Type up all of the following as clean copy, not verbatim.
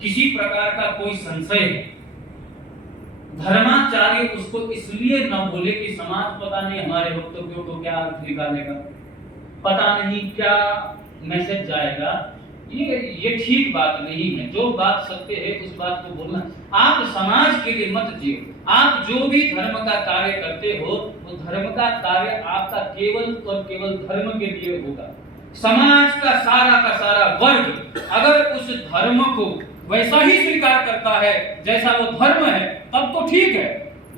किसी प्रकार का कोई संशय है, धर्माचार्य उसको इसलिए न बोले कि समाज पता नहीं हमारे वक्तव्यों को क्या अर्थ निकालेगा, पता नहीं क्या मैसेज जाएगा। ये ठीक बात नहीं है। जो बात सत्य है उस बात को बोलना। आप समाज के लिए मत जियो। आप जो भी धर्म का कार्य करते हो वो धर्म का कार्य आपका केवल और केवल धर्म के लिए होगा। समाज का सारा वर्ग अगर उस धर्म को वैसा ही स्वीकार करता है जैसा वो धर्म है तब तो ठीक है,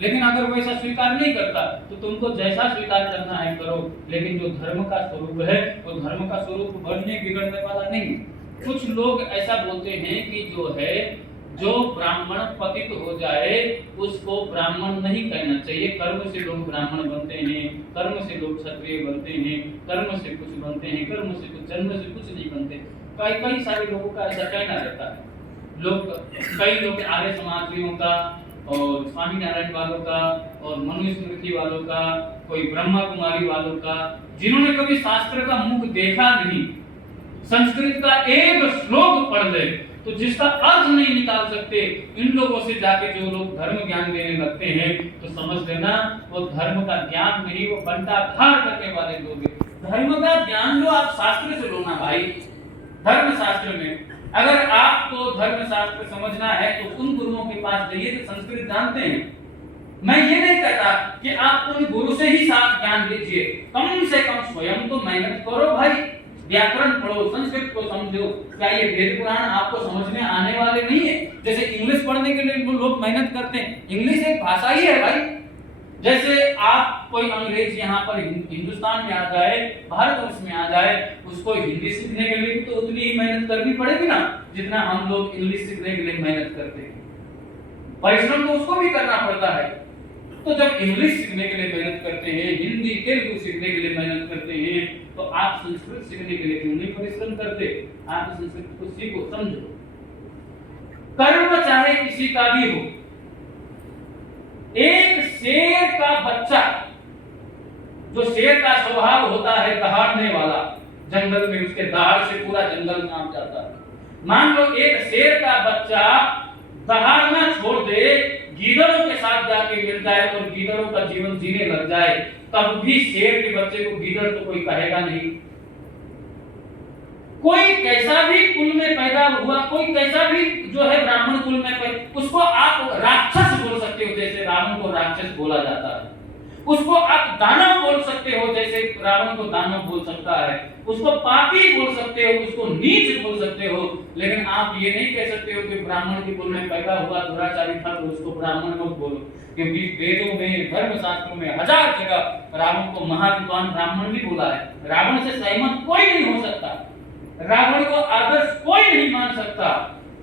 लेकिन अगर वैसा स्वीकार नहीं करता तो तुमको जैसा स्वीकार करना है करो, लेकिन जो धर्म का स्वरूप है वो धर्म का स्वरूप बढ़ने बिगड़ने वाला नहीं है। कुछ लोग ऐसा बोलते हैं कि जो ब्राह्मण पतित हो जाए उसको ब्राह्मण नहीं कहना चाहिए, कर्म से लोग ब्राह्मण बनते हैं, कर्म से लोग क्षत्रिय बनते हैं, कर्म से कुछ बनते हैं, कर्म से कुछ, जन्म से कुछ नहीं बनते। कई सारे लोगों का ऐसा कहना रहता है। कई लोग आर्य समाजियों का और स्वामीनारायण वालों का और मनुस्मृति वालों का, कोई ब्रह्मा कुमारी वालों का, जिन्होंने कभी शास्त्र का मुख देखा नहीं, संस्कृत का एक श्लोक पढ़ ले तो जिसका अर्थ नहीं निकाल सकते, इन लोगों से जाके जो लोग धर्म ज्ञान देने लगते हैं तो समझ लेना वो धर्म का ज्ञान नहीं, वो बंटाधार करने वाले लोग हैं। धर्म का ज्ञान लो आप शास्त्र से लो ना भाई। धर्म शास्त्र में अगर आपको धर्म शास्त्र समझना है तो उन गुरुओं के पास जाइए जो संस्कृत जानते हैं। मैं ये नहीं कहता कि आप उन गुरु से ही साथ ज्ञान लीजिए, कम से कम स्वयं तो मेहनत करो भाई, व्याकरण पढ़ो, संस्कृत को समझो। क्या ये वेद पुराण आपको समझ में आने वाले नहीं है? जैसे इंग्लिश पढ़ने के लिए लोग मेहनत करते हैं, इंग्लिश एक भाषा ही है भाई। जैसे आप कोई अंग्रेज यहाँ पर हिंदुस्तान में आ जाए, भारतवर्ष में आ जाए, उसको हिंदी सीखने के लिए तो उतनी ही मेहनत करनी पड़ेगी ना जितना हम लोग इंग्लिश सीखने के लिए मेहनत करते हैं। परिश्रम तो उसको भी करना पड़ता है। तो जब इंग्लिश सीखने के लिए मेहनत करते हैं, हिंदी तेलुगु सीखने के लिए मेहनत करते हैं, तो आप संस्कृत सीखने के लिए क्यों नहीं परिश्रम करते? आप संस्कृत को सीखो, समझो। कर्म चाहे किसी का भी हो, एक शेर का बच्चा, जो शेर का स्वभाव होता है दहाड़ने वाला, जंगल में उसके दहाड़ से पूरा जंगल कांप जाता है। मान लो एक शेर का बच्चा दहाड़ना छोड़ दे, गीदड़ों के साथ जाके मिल जाए और गीदड़ों का जीवन जीने लग जाए, तब भी शेर के बच्चे को गीदड़ तो कोई कहेगा नहीं। कोई कैसा भी कुल में पैदा हुआ, कोई कैसा भी जो है ब्राह्मण कुल में पैदा, उसको आप राक्षस बोल सकते हो जैसे रावण को राक्षस बोला जाता है। उसको आप दानव बोल सकते हो जैसे रावण को दानव बोल सकता है। उसको पापी बोल सकते हो, उसको नीच बोल सकते हो, लेकिन आप ये नहीं कह सकते हो कि ब्राह्मण के कुल में पैदा हुआ दुराचारी था तो उसको ब्राह्मण मत बोलो। क्योंकि वेदों में, धर्म शास्त्रों में 1000 जगह रावण को महाविद्वान ब्राह्मण भी बोला है। रावण से सहमत कोई नहीं हो सकता, रावण को आदर्श कोई नहीं मान सकता,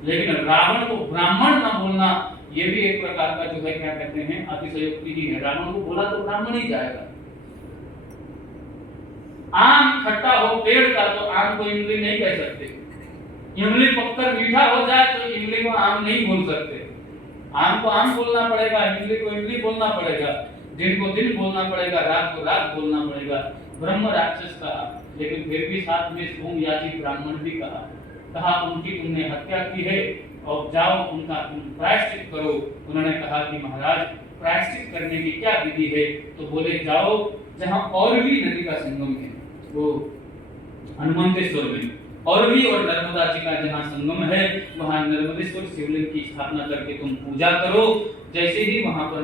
लेकिन रावण को ब्राह्मण ना बोलना ये भी एक प्रकार का जो है क्या कहते हैं अतिशयोक्ति ही है। रावण को बोला तो ब्राह्मण ही जाएगा। आम खट्टा हो पेड़ का तो आम को इमली नहीं कह सकते। इमली पककर मीठा हो जाए तो इमली को आम नहीं बोल सकते। आम को आम बोलना पड़ेगा, इमली को इमली बोलना पड़ेगा, दिन को दिन बोलना पड़ेगा, रात को रात बोलना पड़ेगा। ब्रह्म राक्षस कहा, लेकिन फिर भी साथ में सोम याजी ब्राह्मण भी कहा उनकी तुमने हत्या की है और जाओ उनका प्रायश्चित करो। उन्होंने कहा कि महाराज प्रायश्चित करने की क्या विधि है? तो बोले जाओ जहां औरवी नदी का संगम है, वो हनुमंतेश्वर में, औरवी और नर्मदा जी का जहां संगम है वहां नर्मदेश्वर शिवलिंग की स्थापना करके तुम पूजा करो। जैसे ही वहां पर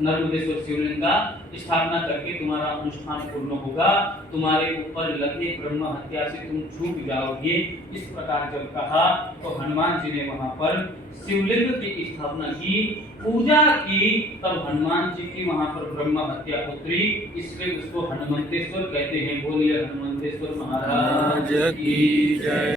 नर्मदेश्वर शिवलिंग का स्थापना करके तुम्हारा अनुष्ठान पूर्ण होगा, तुम्हारे ऊपर लगे ब्रह्म हत्या से तुम छूट जाओगे। इस प्रकार जब कहा तो हनुमान जी ने वहां पर शिवलिंग की स्थापना की, पूजा की, तब हनुमान जी की वहां पर ब्रह्म हत्या उतरी। इसलिए उसको हनुमंतेश्वर कहते हैं। बोलिए हनुमंतेश्वर महाराज की जय।